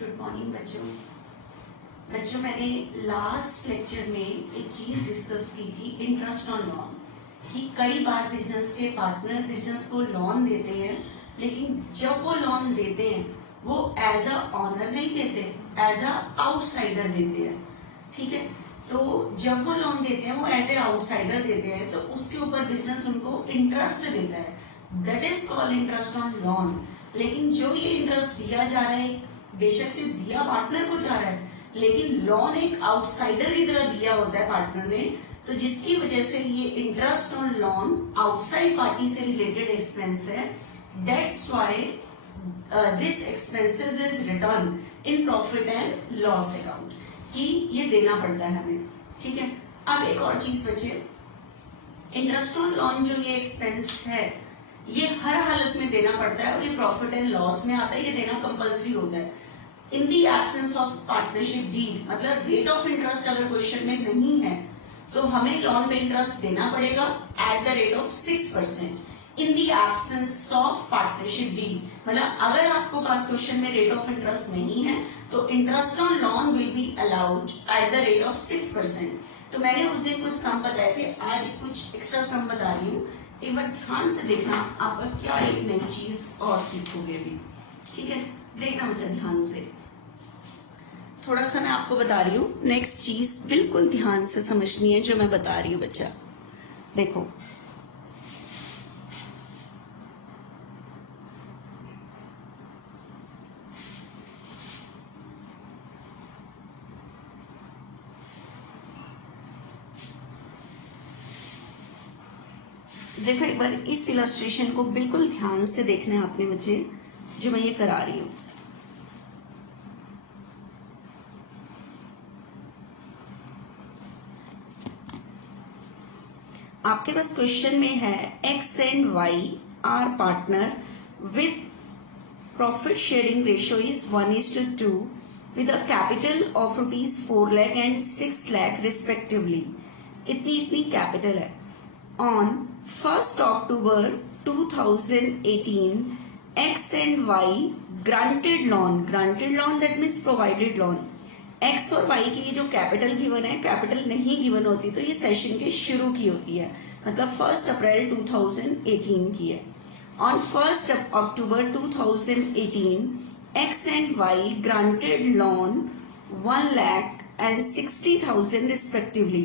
Good morning बच्चों मैंने last lecture में एक चीज डिस्कस की थी, इंटरेस्ट ऑन लोन, कि कई बार बिजनेस के पार्टनर बिजनेस को लोन देते हैं, लेकिन जब वो लोन देते हैं वो एज अ ऑनर नहीं देते, एज अ आउटसाइडर देते हैं। ठीक है, तो जब वो लोन देते हैं वो एज ए आउटसाइडर देते हैं, तो उसके ऊपर बिजनेस उनको इंटरेस्ट देता है, that is called interest on loan. लेकिन जो ये इंटरेस्ट दिया जा रहा है, बेशक से दिया पार्टनर को जा रहा है, लेकिन लोन एक आउटसाइडर की तरह दिया होता है पार्टनर ने, तो जिसकी वजह से ये interest on loan outside party से रिलेटेड एक्सपेंस है। That's why this expenses is return in profit and loss account, कि ये देना पड़ता है हमें। ठीक है, अब एक और चीज बचे, इंटरेस्ट ऑन लोन जो ये एक्सपेंस है ये हर हालत में देना पड़ता है और ये प्रॉफिट एंड लॉस में आता है, ये देना कंपल्सरी होता है। In the absence of partnership deed, मतलब रेट ऑफ इंटरेस्ट अगर क्वेश्चन में नहीं है तो हमें लोन पे इंटरेस्ट देना पड़ेगा at the rate of 6%। In the absence of partnership deed, मतलब अगर आपको पास क्वेश्चन में रेट ऑफ इंटरेस्ट नहीं है तो interest on loan will be allowed at the rate of 6%। तो मैंने उस दिन कुछ सम बताए थे, आज कुछ एक्स्ट्रा सम बता रही हूँ, एक बार ध्यान से देखना, आपका क्या एक नई चीज और सीखोगे अभी। ठीक है, देखना मुझे ध्यान से, थोड़ा सा मैं आपको बता रही हूँ, नेक्स्ट चीज बिल्कुल ध्यान से समझनी है जो मैं बता रही हूँ बच्चा। देखो, देखो एक बार इस इलस्ट्रेशन को बिल्कुल ध्यान से देखना है आपने बच्चे, जो मैं ये करा रही हूँ। आपके पास क्वेश्चन में है X and Y are partner with profit sharing ratio is 1:2 with a capital of ₹4 lakh and 6 lakh respectively। इतनी कैपिटल है। On 1st October 2018, X and Y granted loan that means provided loan। X और Y की जो capital given है, capital नहीं given होती तो ये सेशन के शुरू की होती है, मतलब 1 अप्रैल 2018 की है। On 1st October 2018, X and Y granted loan 1 lakh and 60,000 respectively।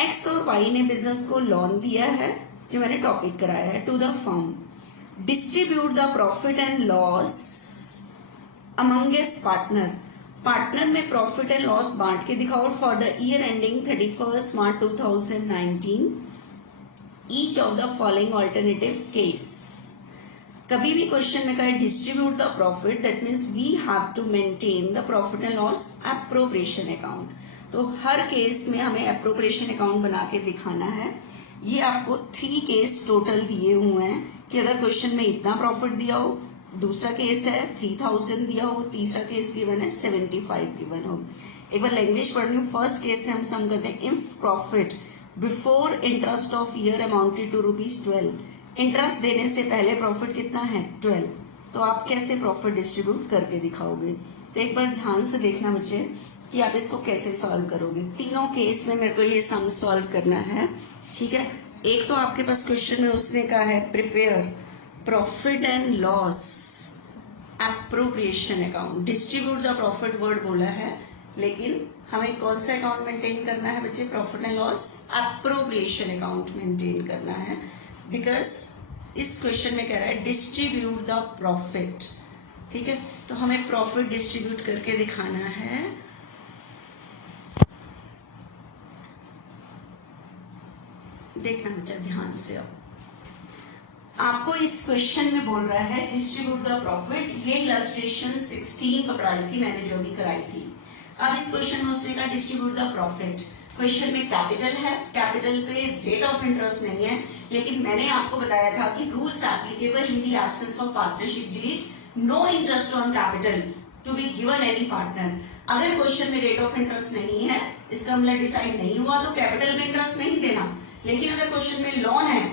X और Y ने बिजनेस को लोन दिया है, जो मैंने टॉपिक कराया है, to the firm. Distribute the profit and loss amongest partner, partner में प्रॉफिट एंड लॉस बांट के दिखाओ for the year ending 31 March 2019 each of the following alternative case. कभी भी क्वेश्चन में कहा distribute the profit, that means we have to maintain the profit and loss appropriation account, तो हर केस में हमें एप्रोप्रिएशन अकाउंट बना के दिखाना है। ये आपको 3 केस टोटल दिए हुए हैं कि अगर क्वेश्चन में इतना प्रॉफिट दिया हो, दूसरा केस है 3000 दिया हो, तीसरा केस गिवन है 75 गिवन हो। एक बार लैंग्वेज पढ़ रही हूँ। फर्स्ट केस से हम सम करते हैं, if profit before interest of year amounted to ₹12, interest देने से पहले प्रॉफिट कितना है 12, तो आप कैसे प्रॉफिट डिस्ट्रीब्यूट करके दिखाओगे। तो एक बार ध्यान से देखना बच्चे कि आप इसको कैसे सॉल्व करोगे। तीनों केस में मेरे को ये सम सॉल्व करना है। ठीक है, एक तो आपके पास क्वेश्चन में उसने कहा है prepare profit and loss appropriation account, distribute the profit word बोला है, लेकिन हमें कौन सा अकाउंट मेंटेन करना है बच्चे, profit and loss appropriation account maintain करना है, बिकॉज इस क्वेश्चन में कह रहा है डिस्ट्रीब्यूट द प्रॉफिट। ठीक है, तो हमें प्रॉफिट डिस्ट्रीब्यूट करके दिखाना है। देखना बच्चा ध्यान से, आपको इस क्वेश्चन में बोल रहा है डिस्ट्रीब्यूट द प्रॉफिट। ये इलस्ट्रेशन 16 पकड़ाई थी मैंने, जो भी कराई थी। अब इस क्वेश्चन में उसने कहा डिस्ट्रीब्यूट द प्रॉफिट, क्वेश्चन में कैपिटल है, कैपिटल पे रेट ऑफ इंटरेस्ट नहीं है, लेकिन मैंने आपको बताया था कि rules applicable in the absence of partnership deed, no interest on capital to be given any partner. अगर क्वेश्चन में रेट ऑफ इंटरेस्ट नहीं है, इसका मतलब डिसाइड नहीं हुआ तो कैपिटल में इंटरेस्ट नहीं देना, लेकिन अगर क्वेश्चन में लोन है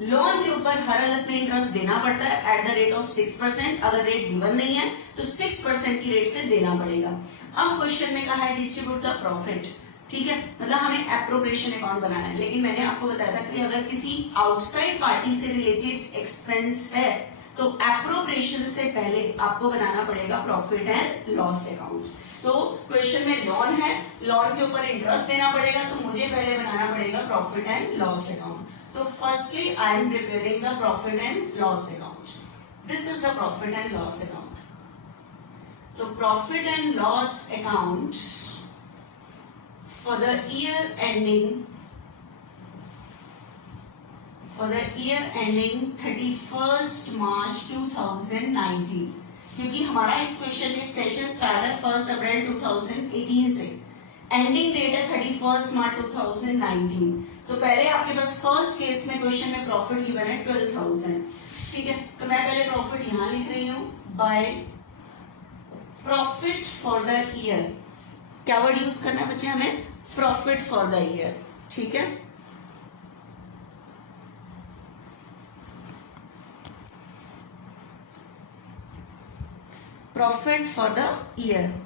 लोन के ऊपर हर हालत में इंटरेस्ट देना पड़ता है एट द रेट ऑफ 6%। अगर रेट गिवन नहीं है तो 6% की रेट से देना पड़ेगा। अब क्वेश्चन में कहा है डिस्ट्रीब्यूट द प्रॉफिट, ठीक है, मतलब हमें एप्रोप्रिएशन अकाउंट बनाना है। लेकिन मैंने आपको बताया था कि अगर किसी आउटसाइड पार्टी से रिलेटेड एक्सपेंस है तो एप्रोप्रिएशन से पहले आपको बनाना पड़ेगा प्रॉफिट एंड लॉस अकाउंट। तो क्वेश्चन में लोन है, लोन के ऊपर इंटरेस्ट देना पड़ेगा, तो मुझे पहले बनाना पड़ेगा प्रॉफिट एंड लॉस अकाउंट। तो firstly I am preparing the profit and loss account. This is the profit and loss account. तो profit and loss account for the year ending 31st March 2019, क्योंकि हमारा इस क्वेश्चन में session start है 1 अप्रैल 2018 से, ending date है 31 March 2019। तो पहले आपके पास फर्स्ट केस में क्वेश्चन में प्रॉफिट गिवन है 12,000, ठीक है। तो मैं पहले प्रॉफिट यहां लिख रही हूं, bye profit for the year. क्या वर्ड यूज करना है बच्चे हमें? प्रॉफिट फॉर द ईयर, ठीक है। Profit for the year.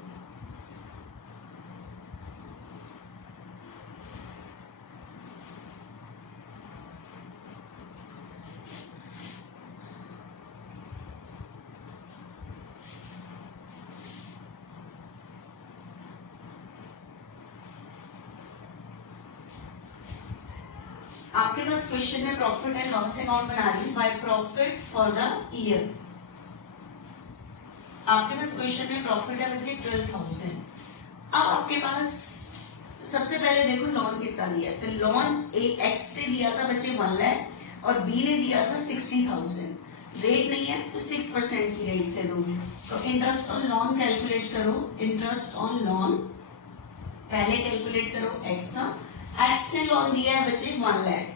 आपके पास क्वेश्चन में प्रॉफिट एंड लॉस अकाउंट बना ली by profit for the year. आपके पास क्वेश्चन में प्रॉफिट है बच्चे 12,000। अब आपके पास सबसे पहले देखो लोन कितना दिया है। तो लोन एक्स ने दिया था बच्चे 1 लाख और बी ने दिया था 60,000। रेट नहीं है तो 6% की रेट से दोगे। तो इंटरेस्ट ऑन लोन कैलकुलेट करो। इंटरेस्ट ऑन लोन पहले कैलकुलेट करो एक्स का। एक्स ने लोन दिया है बच्चे 1 लाख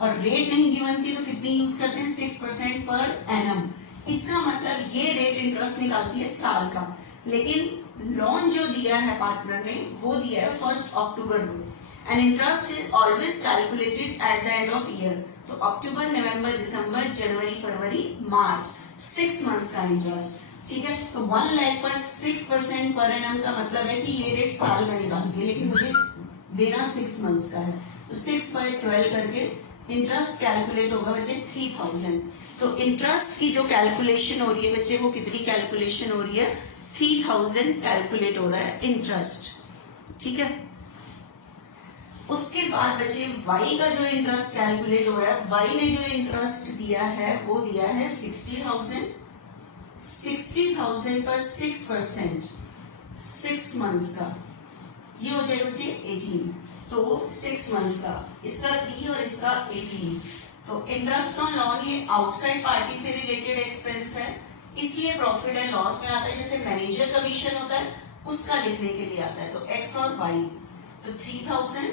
और रेट नहीं गिवन थी तो कितनी यूज करते हैं 6% पर एनम। इसका मतलब ये रेट इंटरेस्ट निकालती है साल का, लेकिन लोन जो दिया है पार्टनर ने वो दिया है 1 अक्टूबर को and interest is always calculated at the end of year. तो अक्टूबर, नवंबर, दिसंबर, जनवरी, फरवरी, मार्च, 6 मंथ्स का इंटरेस्ट, ठीक है। तो 1 लाख पर 6% पर एनम का मतलब है कि ये रेट साल का निकालती है, लेकिन मुझे देना 6 मंथ्स का है। तो 6/12 करके इंटरेस्ट कैलकुलेट होगा बच्चे 3,000। तो इंटरेस्ट की जो कैलकुलेशन हो रही है बच्चे वो कितनी कैलकुलेशन हो रही है? 3,000 कैलकुलेट हो रहा है इंटरेस्ट, ठीक है। उसके बाद बच्चे y का जो इंटरेस्ट कैलकुलेट हो रहा है, y ने जो इंटरेस्ट दिया है वो दिया है 60,000। 60,000 पर 6% 6 मंथ्स का, ये हो जाएगा बच्चे 18। तो 6 मंथ्स का, इसका 3 और इसका 18। तो इंटरेस्ट ऑन लोन ये आउटसाइड पार्टी से रिलेटेड एक्सपेंस है, इसलिए प्रॉफिट एंड लॉस में आता है। जैसे मैनेजर कमीशन होता है उसका लिखने के लिए आता है। तो x और y, तो 3,000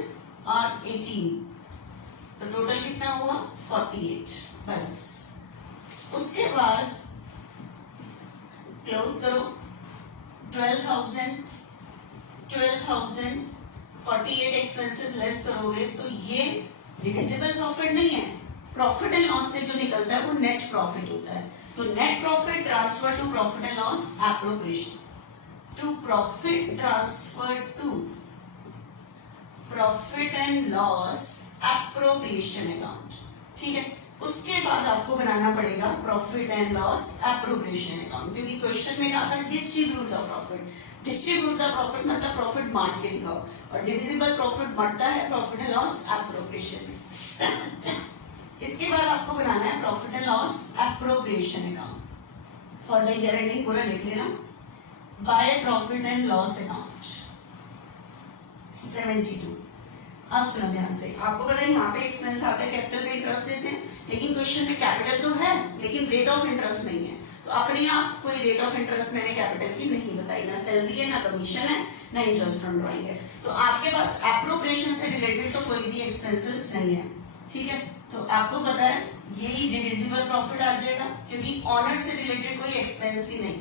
और 18, तो टोटल कितना हुआ 48। बस उसके बाद क्लोज करो। 12,000 48 एक्सपेंसेस लेस करोगे तो ये डिविजिबल प्रॉफिट नहीं है। प्रॉफिट एंड लॉस से जो निकलता है वो नेट प्रॉफिट होता है। तो net profit transfer to profit and loss appropriation to profit transfer to profit and loss appropriation account, ठीक है। उसके बाद आपको बनाना पड़ेगा profit and loss appropriation account, क्योंकि क्वेश्चन में कहा था distribute the profit. Distribute the profit मतलब प्रॉफिट बांट के दिखाओ, और डिविजिबल प्रॉफिट बढ़ता है प्रॉफिट एंड लॉस एप्रोप्रिएशन में। इसके बाद आपको बनाना है profit and loss appropriation account for the year ending, पूरा लिख लेना। By profit and loss account 72। अब सुनो ध्यान से, आपको पता है यहाँ पे एक्सपेंस आता है, कैपिटल में इंटरेस्ट देते हैं, लेकिन क्वेश्चन में कैपिटल तो है लेकिन रेट ऑफ इंटरेस्ट नहीं है। तो अपने आप कोई रेट ऑफ इंटरेस्ट मैंने कैपिटल की नहीं बताई, ना सैलरी है, ना कमीशन है, ना इंटरेस्ट ऑन ड्रॉइंग है। तो आपके पास एप्रोप्रिएशन से रिलेटेड तो कोई भी एक्सपेंसेस नहीं है, ठीक है। तो आपको पता है यही डिविजिबल प्रॉफिट आ जाएगा, क्योंकि ऑनर से रिलेटेड कोई एक्सपेंस ही नहीं है।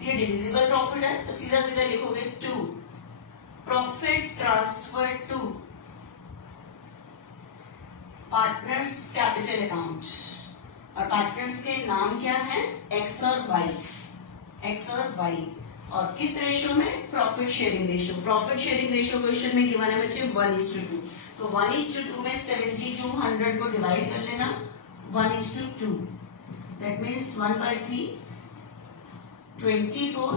तो ये डिविजिबल प्रॉफिट है, तो सीधा सीधा लिखोगे to profit transfer to partners capital account, और पार्टनर्स के नाम क्या है, एक्स और वाई, एक्स और वाई, और किस रेशो में, profit sharing ratio. Profit sharing ratio question में गिवन है बच्चे 1:2, तो 1:2 में 70 100 को डिवाइड कर लेना, 1:2, दैट मीन्स 1/3 24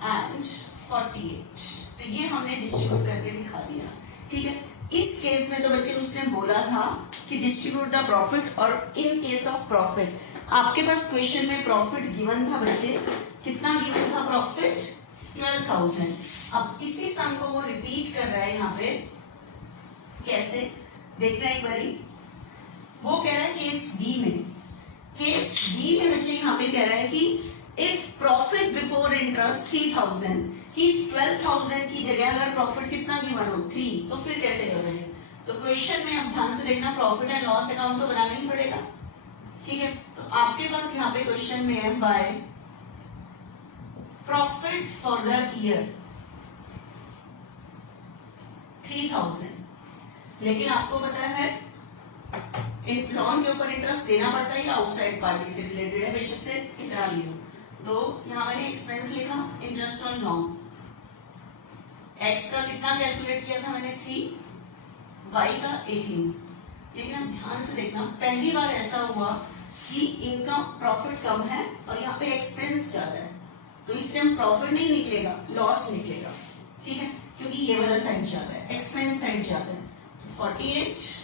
एंड 48। तो ये हमने डिस्ट्रीब्यूट करके दिखा दिया, ठीक है। इस केस में तो बच्चे उसने बोला था कि डिस्ट्रीब्यूट द प्रॉफिट, और इन केस ऑफ प्रॉफिट आपके पास क्वेश्चन में प्रॉफिट गिवन था बच्चे, कितना गिवन था प्रॉफिट, 12,000। अब इसी सम को वो रिपीट कर रहा है यहाँ पे, कैसे देखना एक बारी। वो कह रहा है केस बी में, केस बी में बच्चे यहाँ पे कह रहा है कि इफ प्रॉफिट बिफोर इंटरेस्ट 3,000, कि 12,000 की जगह अगर प्रॉफिट कितना गिवन हो 3, तो फिर कैसे कर रहे हैं। तो क्वेश्चन में अब ध्यान से देखना, प्रॉफिट एंड लॉस अकाउंट तो बनाना ही पड़ेगा, ठीक है। तो आपके पास यहाँ पे क्वेश्चन में है bye profit for the year 3,000, लेकिन आपको पता है लोन के ऊपर इंटरेस्ट देना पड़ता है या आउटसाइड पार्टी से रिलेटेड है, बेशक से कितना भी हो। तो यहाँ मैंने एक्सपेंस लिखा इंटरेस्ट ऑन लोन, एक्स का कितना कैलकुलेट किया था मैंने 3, वाई का 18। लेकिन अब ध्यान से देखना, पहली बार ऐसा हुआ कि इनकम प्रॉफिट कम है और यहाँ पे एक्सपेंस ज्यादा है, तो इस टाइम प्रॉफिट नहीं निकलेगा, लॉस निकलेगा, ठीक है, क्योंकि ये वाला साइड ज्यादा है, एक्सपेंस साइड ज्यादा है। तो 48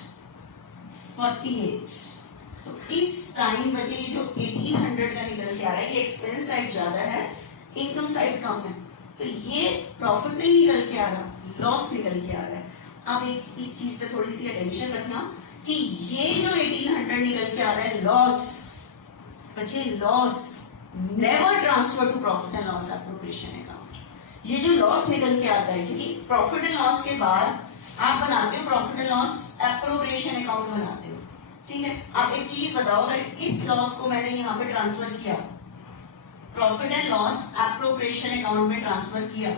तो इस टाइम बचे ये जो 1800 का निकल के आ रहा है, ये एक्सपेंस साइड ज्यादा है, इनकम साइड कम है, तो ये प्रॉफिट नहीं निकल के आ रहा, लॉस निकल के आ रहा है। अब इस चीज पे थोड़ी सी अटेंशन रखना कि ये जो 1800 निकल के आ रहा है लॉस, बच्चे loss never transfer to profit and loss appropriation account. ये जो लॉस निकल के आता है, क्योंकि प्रॉफिट एंड लॉस के बाद आप बनाते हो profit and loss appropriation account बनाते हो, ठीक है। आप एक चीज बताओ, अगर इस लॉस को मैंने यहाँ पे ट्रांसफर किया, profit and loss appropriation account में ट्रांसफर किया,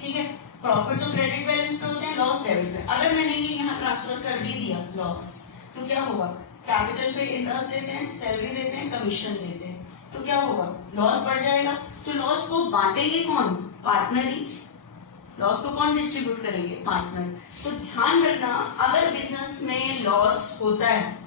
ठीक है, प्रॉफिट तो क्रेडिट बैलेंस पे होते हैं, लॉस डेबिट पे। अगर मैंने ये यहाँ ट्रांसफर कर भी दिया लॉस, तो क्या होगा, कैपिटल पे इंटरेस्ट देते हैं, सैलरी देते हैं, कमीशन देते हैं, तो क्या होगा, लॉस बढ़ जाएगा। तो लॉस को बांटेंगे कौन, पार्टनर ही। लॉस को कौन डिस्ट्रीब्यूट करेंगे, पार्टनर। तो ध्यान रखना, अगर बिजनेस में लॉस होता है,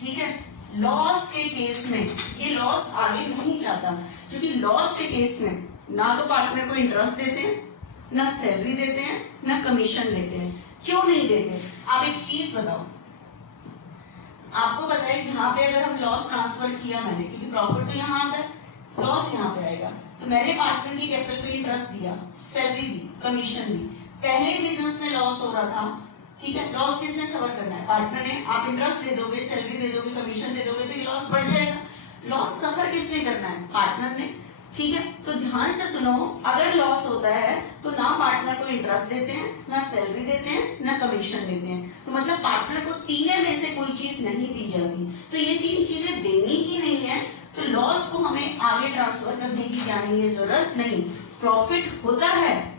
ठीक है, लॉस के केस में ये लॉस आगे नहीं जाता, क्योंकि लॉस के केस में ना तो पार्टनर को इंटरेस्ट देते हैं, ना सैलरी देते हैं, ना कमीशन देते हैं। क्यों नहीं देते, आप एक चीज बताओ, आपको पता है कि यहाँ पे अगर हम लॉस ट्रांसफर किया मैंने, क्योंकि प्रॉफिट तो यहाँ आता है, लॉस यहाँ पे आएगा, तो मैंने पार्टनर की कैपिटल पे इंटरेस्ट दिया, सैलरी दी, कमीशन दी, पहले बिजनेस में लॉस हो रहा था, ठीक है, लॉस किसने सफर करना है, पार्टनर ने। आप इंटरेस्ट दे दोगे, सैलरी दे दोगे, कमीशन दे दोगे, तो ये लॉस बढ़ जाएगा। लॉस सफर किसने करना है, पार्टनर ने, ठीक है। तो ध्यान से सुनो, अगर लॉस होता है तो ना पार्टनर को इंटरेस्ट देते हैं, ना सैलरी देते हैं, ना कमीशन देते हैं, तो मतलब पार्टनर को तीनों में से कोई चीज नहीं दी जाती। तो ये तीन चीजें देनी ही नहीं है, तो लॉस को हमें आगे ट्रांसफर करने की क्या नहीं है, जरूरत नहीं। प्रॉफिट होता है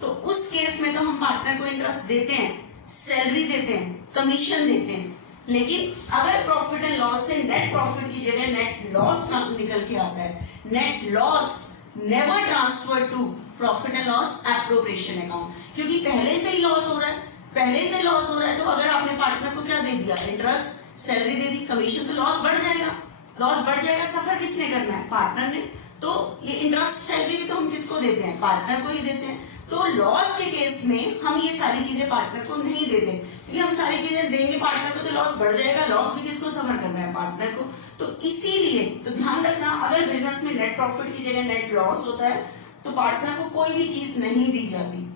तो उस केस में तो हम पार्टनर को इंटरेस्ट देते हैं, सैलरी देते हैं, कमीशन देते हैं, लेकिन अगर प्रॉफिट एंड लॉस से नेट प्रॉफिट की जगह नेट लॉस निकल के आता है, net loss never transfer to profit and loss appropriation account, क्योंकि पहले से ही लॉस हो रहा है, पहले से लॉस हो रहा है, तो अगर आपने पार्टनर को क्या दे दिया, इंटरेस्ट, सैलरी दे दी, कमीशन, तो लॉस बढ़ जाएगा, लॉस बढ़ जाएगा। सफर किसने करना है, पार्टनर ने। तो ये इंटरेस्ट, सैलरी भी तो हम किसको देते हैं, पार्टनर को ही देते हैं। तो लॉस के केस में हम ये सारी चीजें पार्टनर को नहीं देते, क्योंकि हम सारी चीजें देंगे पार्टनर को तो लॉस बढ़ जाएगा, लॉस भी किसको सफर करना है, पार्टनर को। तो इसीलिए तो ध्यान रखना, अगर बिजनेस में नेट प्रॉफिट की जगह नेट लॉस होता है तो पार्टनर को कोई भी चीज नहीं दी जाती।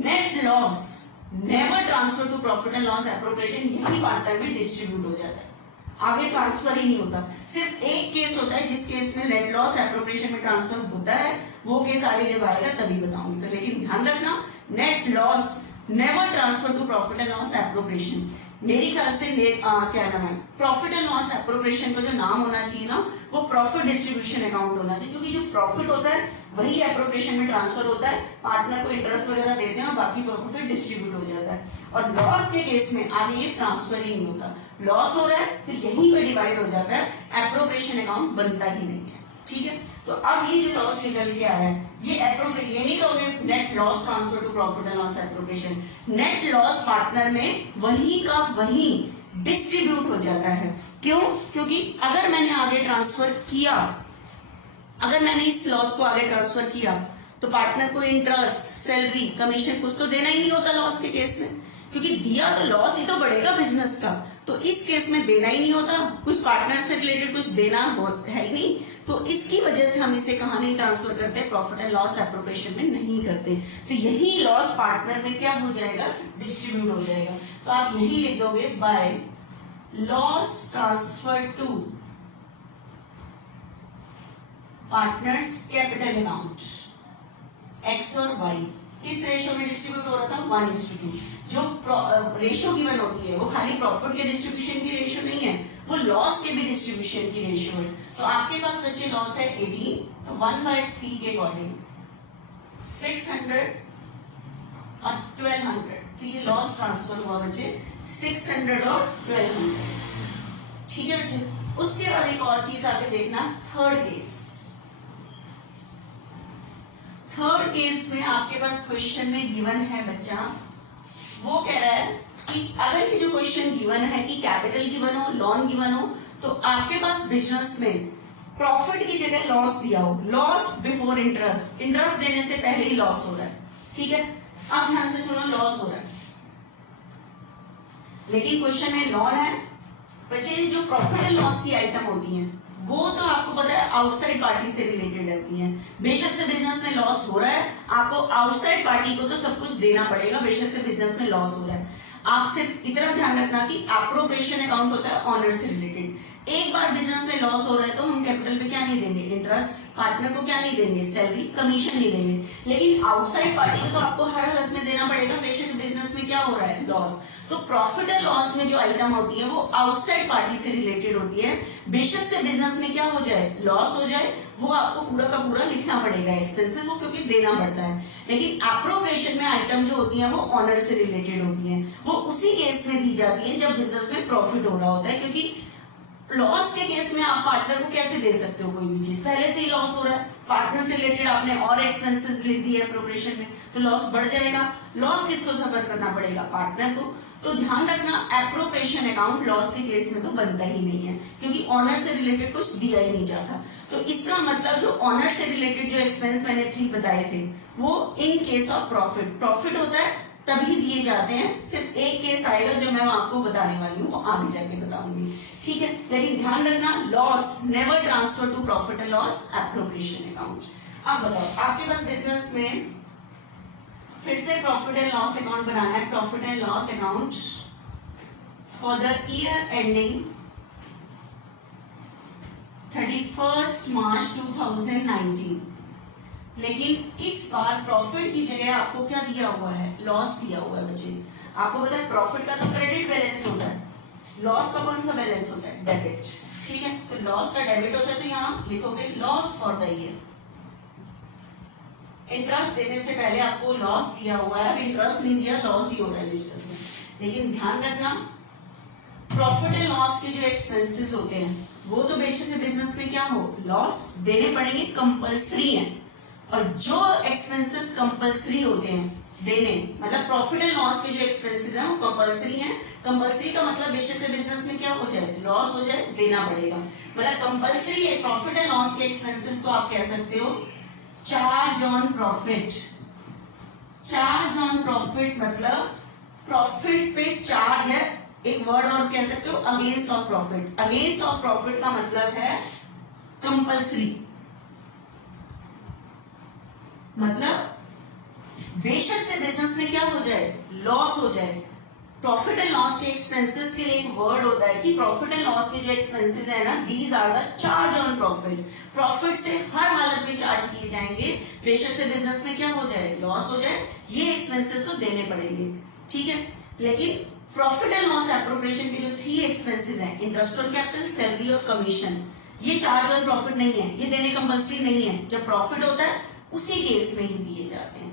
Net loss never transfer to profit and loss appropriation, यही पार्टनर में डिस्ट्रीब्यूट हो जाता है, आगे ट्रांसफर ही नहीं होता। सिर्फ एक केस होता है जिस केस में नेट लॉस एप्रोप्रिएशन में ट्रांसफर होता है, वो केस आगे जब आएगा तभी बताऊंगी। तो लेकिन ध्यान रखना, net loss never transfer to profit and loss appropriation. मेरी ख्याल से क्या नाम है, प्रॉफिट एंड लॉस एप्रोप्रिएशन का जो नाम होना चाहिए ना, वो प्रॉफिट डिस्ट्रीब्यूशन अकाउंट होना चाहिए, क्योंकि जो प्रॉफिट होता है वही एप्रोप्रिएशन में ट्रांसफर होता है, पार्टनर को इंटरेस्ट वगैरह देते हैं और बाकी प्रॉफिट डिस्ट्रीब्यूट हो जाता है। और लॉस के केस में आगे ये ट्रांसफर ही नहीं होता, लॉस हो रहा है फिर यहीं पे डिवाइड हो जाता है, एप्रोप्रिएशन अकाउंट बनता ही नहीं है। ठीक है, तो अब ये जो लॉस निकल के आया है ये एप्रोप्रिएशन, ये नहीं कहोगे net loss transfer to profit and loss appropriation, net loss partner में वही का वही डिस्ट्रीब्यूट हो जाता है। क्यों? क्योंकि अगर मैंने आगे ट्रांसफर किया, अगर मैंने इस लॉस को आगे ट्रांसफर किया तो पार्टनर को इंटरेस्ट, सैलरी, कमीशन कुछ तो देना ही नहीं होता लॉस के केस में, क्योंकि दिया तो लॉस ही तो बढ़ेगा बिजनेस का, तो इस केस में देना ही नहीं होता, कुछ पार्टनर से रिलेटेड कुछ देना है ही नहीं, तो इसकी वजह से हम इसे कहां नहीं ट्रांसफर करते, प्रॉफिट एंड लॉस एप्रोप्रिएशन में नहीं करते। तो यही लॉस पार्टनर में क्या हो जाएगा, डिस्ट्रीब्यूट हो जाएगा। तो आप यही लिख दोगे by loss transfer to partners capital account X और वाई, किस रेशियो में डिस्ट्रीब्यूट हो रहा था, 1:2। जो रेशियो गिवन होती है वो खाली प्रॉफिट के डिस्ट्रीब्यूशन की रेशियो नहीं है, वो लॉस के भी डिस्ट्रीब्यूशन की रेशियो है। तो आपके पास बच्चे लॉस है 18, तो 1/3 के अकॉर्डिंग 600 और 1200, तो ये लॉस ट्रांसफर हुआ बच्चे 600 और 1200। ठीक है बच्चे, उसके बाद एक और चीज आगे देखना, थर्ड केस। थर्ड केस में आपके पास क्वेश्चन में गिवन है बच्चा, वो कह रहा है कि अगर ये जो क्वेश्चन गिवन है कि कैपिटल गिवन हो, लोन गिवन हो, तो आपके पास बिजनेस में प्रॉफिट की जगह लॉस दिया हो, लॉस बिफोर इंटरेस्ट, इंटरेस्ट देने से पहले ही लॉस हो रहा है। ठीक है, अब ध्यान से सुनो, लॉस हो रहा है लेकिन क्वेश्चन में लोन है। बच्चे जो प्रॉफिट एंड लॉस की आइटम होती हैं वो तो आपको पता है आउटसाइड पार्टी से रिलेटेड रहती हैं। बेशक से बिजनेस में लॉस हो रहा है, आपको आउटसाइड पार्टी को तो सब कुछ देना पड़ेगा, बेशक से बिजनेस में लॉस हो रहा है। आप सिर्फ इतना ध्यान रखना कि एप्रोप्रिएशन अकाउंट होता है ऑनर से रिलेटेड। एक बार बिजनेस में लॉस हो रहा है तो हम कैपिटल पे क्या नहीं देंगे, इंटरेस्ट, पार्टनर को क्या नहीं देंगे, सैलरी, कमीशन नहीं देंगे। लेकिन आउटसाइड पार्टी को तो आपको हर हालत में देना पड़ेगा, बेशक बिजनेस में क्या हो रहा है, लॉस। तो प्रॉफिट एंड लॉस में जो आइटम होती है वो आउटसाइड पार्टी से रिलेटेड होती है, बेशक से बिजनेस में क्या हो जाए, लॉस हो जाए, वो आपको पूरा का पूरा लिखना पड़ेगा एक्सपेंसेस वो, क्योंकि देना पड़ता है। लेकिन एप्रोप्रिएशन में आइटम जो होती है वो ऑनर से रिलेटेड होती है, वो उसी केस में दी जाती है जब बिजनेस में प्रॉफिट हो रहा होता है। क्योंकि लॉस के केस में आप पार्टनर को कैसे दे सकते हो कोई भी चीज, पहले से ही लॉस हो रहा है, पार्टनर से रिलेटेड आपने और एक्सपेंसेस लिख दिए एप्रोप्रिएशन में, तो लॉस बढ़ जाएगा। लॉस किसको सफर करना पड़ेगा, पार्टनर को। तो ध्यान रखना, एप्रोप्रिएशन अकाउंट लॉस के केस में तो बनता ही नहीं है, क्योंकि ऑनर से रिलेटेड कुछ दिया ही नहीं जाता। तो इसका मतलब जो ऑनर से रिलेटेड जो एक्सपेंस मैंने 3 बताए थे वो in case of profit, profit होता है तभी दिए जाते हैं। सिर्फ एक केस आएगा जो मैं आपको बताने वाली हूँ, वो आगे जाके बताऊंगी। ठीक है, लेकिन ध्यान रखना, loss never transfer to profit and loss appropriation account. अब बताओ, आपके पास बिजनेस में फिर से प्रॉफिट एंड लॉस अकाउंट बनाना है, profit and loss account for the year ending 31 March 2019। लेकिन इस बार प्रॉफिट की जगह आपको क्या दिया हुआ है, लॉस दिया हुआ है बच्चे। आपको पता है प्रॉफिट का तो क्रेडिट बैलेंस होता है, लॉस का कौन सा बैलेंस होता है, डेबिट। ठीक है, तो लॉस का डेबिट होता है, तो यहाँ लिखोगे loss for the year. Interest देने से पहले आपको लॉस दिया हुआ है, अब इंटरेस्ट नहीं दिया, लॉस ही हो रहा है बिजनेस में। लेकिन ध्यान रखना, प्रॉफिट एंड लॉस के जो एक्सपेंसेस होते हैं वो तो बेशक बिजनेस में क्या हो, लॉस देने पड़ेंगे, कंपल्सरी है। और जो एक्सपेंसेस कंपल्सरी होते हैं देने, मतलब प्रॉफिट एंड लॉस के जो एक्सपेंसेस हैं वो कंपल्सरी हैं। कंपल्सरी का मतलब बेशक से बिजनेस में क्या हो जाए, लॉस हो जाए, देना पड़ेगा। मतलब कंपल्सरी है प्रॉफिट एंड लॉस के एक्सपेंसेस को आप कह सकते हो charge on profit. Charge on profit मतलब प्रॉफिट पे चार्ज है, एक वर्ड और कह सकते हो against of profit. Against of profit का मतलब है कंपल्सरी, मतलब बेशक से बिजनेस में क्या हो जाए, लॉस हो जाए। प्रॉफिट एंड लॉस के एक्सपेंसेस के लिए एक वर्ड होता है कि प्रॉफिट एंड लॉस के जो एक्सपेंसेस है ना, these are the charge on profit. Profit से हर हालत में चार्ज किए जाएंगे, बेशक से बिजनेस में क्या हो जाए, लॉस हो जाए, ये एक्सपेंसेस तो देने पड़ेंगे। ठीक है, लेकिन प्रॉफिट एंड लॉस एप्रोप्रिएशन के जो 3 एक्सपेंसेस हैं, इंटरेस्ट ऑन कैपिटल, सैलरी और कमीशन, ये चार्ज ऑन प्रॉफिट नहीं है, ये देने कंपल्सरी नहीं है। जब प्रॉफिट होता है उसी केस में ही दिए जाते हैं।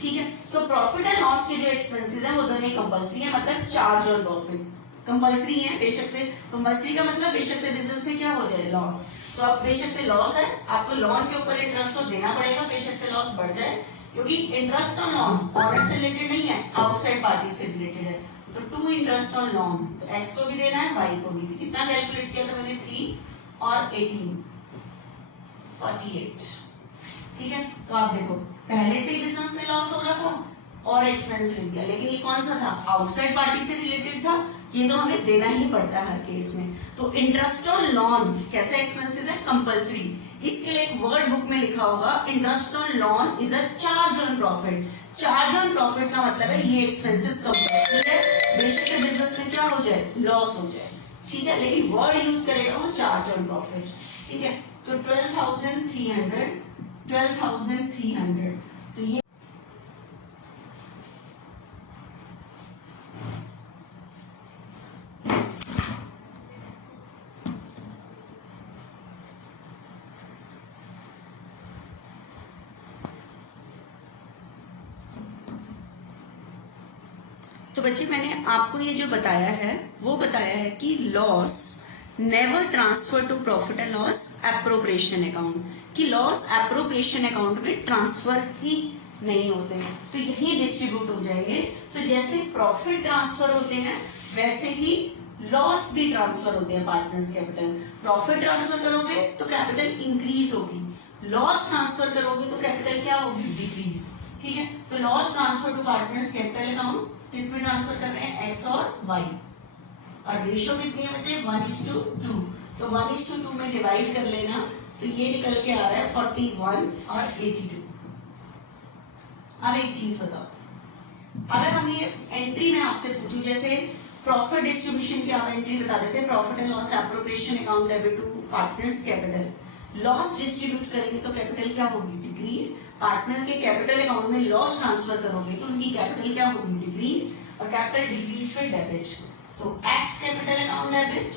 ठीक है, तो प्रॉफिट एंड लॉस के जो एक्सपेंसेस है वो दोनों कंपल्सरी है, मतलब चार्ज और प्रॉफिट कंपल्सरी है। बेशक से कंपल्सरी का मतलब बेशक से बिजनेस में क्या हो जाए, लॉस। तो अब बेशक से लॉस है, आपको लोन के ऊपर इंटरेस्ट तो देना पड़ेगा, बेशक से लॉस बढ़ जाए, क्योंकि इंटरेस्ट ऑन लोन ऑनर से रिलेटेड नहीं है, आउटसाइड पार्टी से रिलेटेड है। तो टू इंटरेस्ट ऑन लोन, तो एक्स को भी देना है, वाई को भी। कितना कैलकुलेट किया था मैंने, 3 और 18, 48। ठीक है, तो आप देखो पहले से ही बिजनेस में लॉस हो रहा था और एक्सपेंस लिख दिया, लेकिन ये कौन सा था, आउटसाइड पार्टी से रिलेटेड था, ये तो हमें देना ही पड़ता है हर केस में। तो इंटरेस्ट ऑन लोन कैसे एक्सपेंसेस है, कंपल्सरी। इसके लिए एक वर्ड बुक में लिखा होगा, interest on loan is a charge on profit. Charge on profit का मतलब है ये एक्सपेंसेस कंपल्सरी है, बेशक से बिजनेस में क्या हो जाए, लॉस हो जाए। ठीक है, लेकिन वर्ड यूज करेगा वो चार्ज ऑन प्रॉफिट। ठीक है, तो 12,300 तो ये तो बच्चे मैंने आपको ये जो बताया है वो बताया है कि loss never transfer to profit and loss appropriation account, कि लॉस एप्रोप्रिएशन अकाउंट में ट्रांसफर ही नहीं होते हैं, तो यही डिस्ट्रीब्यूट हो जाएंगे। तो जैसे प्रॉफिट ट्रांसफर होते हैं वैसे ही लॉस भी ट्रांसफर होते हैं पार्टनर्स कैपिटल। प्रॉफिट ट्रांसफर करोगे तो कैपिटल इंक्रीज होगी, लॉस ट्रांसफर करोगे तो कैपिटल क्या होगी, डिक्रीज। ठीक है, तो loss transfer to partners capital account किसमें ट्रांसफर कर रहे हैं, एक्स और वाई, और रेशो कितनी है बच्चे, 1:2। तो 1:2 में डिवाइड कर लेना, तो ये निकल के आ रहा है 41 और 82। अब एक चीज बताओ, अगर हम ये एंट्री में आपसे पूछूं, जैसे प्रॉफिट डिस्ट्रीब्यूशन की आप एंट्री बता देते हैं, profit and loss appropriation account debit to partners capital, loss distribute करेंगे तो कैपिटल क्या होगी, डिक्रीज। पार्टनर के कैपिटल अकाउंट में लॉस ट्रांसफर करोगे तो उनकी कैपिटल क्या होगी, डिक्रीज, और कैपिटल डिक्रीज पे डेबिट। तो X capital account debit,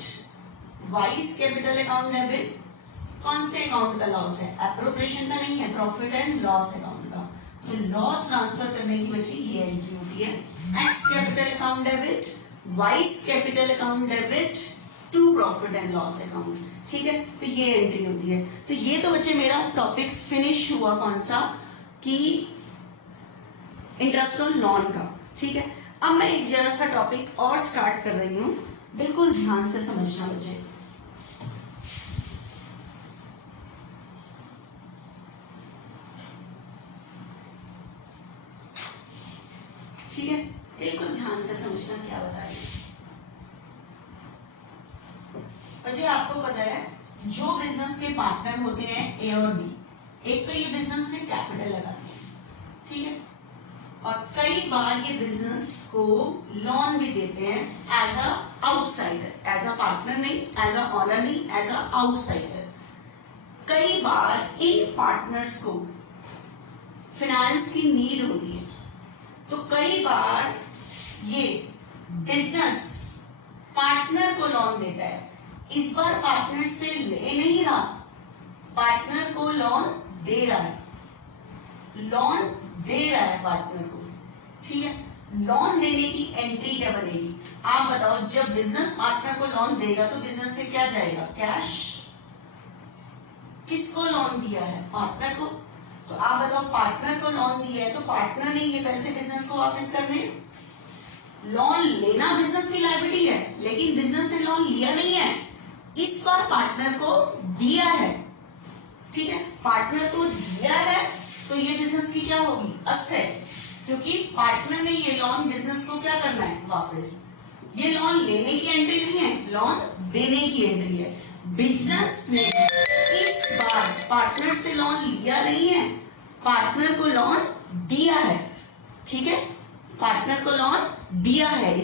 Y's capital account debit, कौन से अकाउंट का लॉस है, एप्रोप्रिएशन का नहीं है, प्रॉफिट एंड लॉस अकाउंट का। तो लॉस ट्रांसफर करने की बची ये एंट्री होती है, X capital account debit, Y's capital account debit to profit and loss account. ठीक है, तो ये एंट्री होती है। तो ये तो बच्चे मेरा टॉपिक फिनिश हुआ, कौन सा, कि इंटरेस्ट ऑन लोन का। ठीक है, अब मैं एक जरा सा टॉपिक और स्टार्ट कर रही हूं, बिल्कुल ध्यान से समझना बच्चे। ठीक है, बिल्कुल ध्यान से समझना क्या बता रही है। बच्चे आपको पता है जो बिजनेस के पार्टनर होते हैं ए और बी, एक तो ये बिजनेस में कैपिटल लगाते हैं, ठीक है, और कई बार ये बिजनेस को लोन भी देते हैं as a outsider, as a partner नहीं, एज अ ओनर नहीं, एज अ आउटसाइडर। कई बार इन पार्टनर्स को फाइनेंस की नीड होती है, तो कई बार ये बिजनेस पार्टनर को लोन देता है। इस बार पार्टनर से ले नहीं रहा, पार्टनर को लोन दे रहा है, लोन दे रहा है पार्टनर को। ठीक है, लोन देने की एंट्री क्या बनेगी, आप बताओ। जब बिजनेस पार्टनर को लोन देगा तो बिजनेस से क्या जाएगा, कैश। किसको लोन दिया है, पार्टनर को। तो आप बताओ, पार्टनर को लोन दिया है तो पार्टनर ने ये पैसे बिजनेस को वापस करने। लोन लेना बिजनेस की लायबिलिटी है, लेकिन बिजनेस ने लोन लिया नहीं है, इस बार पार्टनर को दिया है। ठीक है, पार्टनर को दिया है तो ये बिजनेस की क्या होगी, असेट, क्योंकि पार्टनर ने ये लोन बिजनेस को क्या करना है, वापस। ये लोन लेने की एंट्री नहीं है, लोन देने की एंट्री है। बिजनेस ने इस बार पार्टनर से लोन लिया नहीं है, पार्टनर को लोन दिया है। ठीक है, पार्टनर को लोन दिया है।